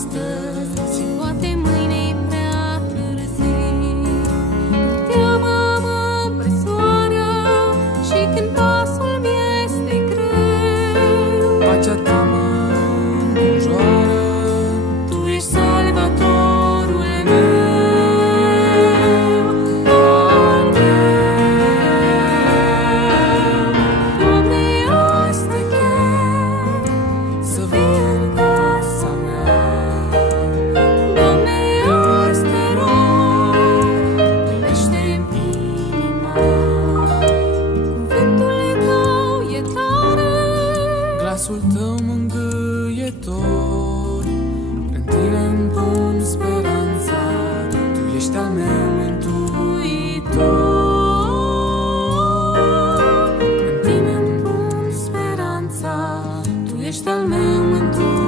astăzi, poate mâine-i prea târziu. Teama mă împresoară și când pasul mi-este greu, pacea ta mă înconjoară, tu ești salvatorul meu. Glasul tău mângâietor, în tine-mi pun speranța, tu ești al meu mântuitor. În tine-mi pun speranța, tu ești al meu mântuitor.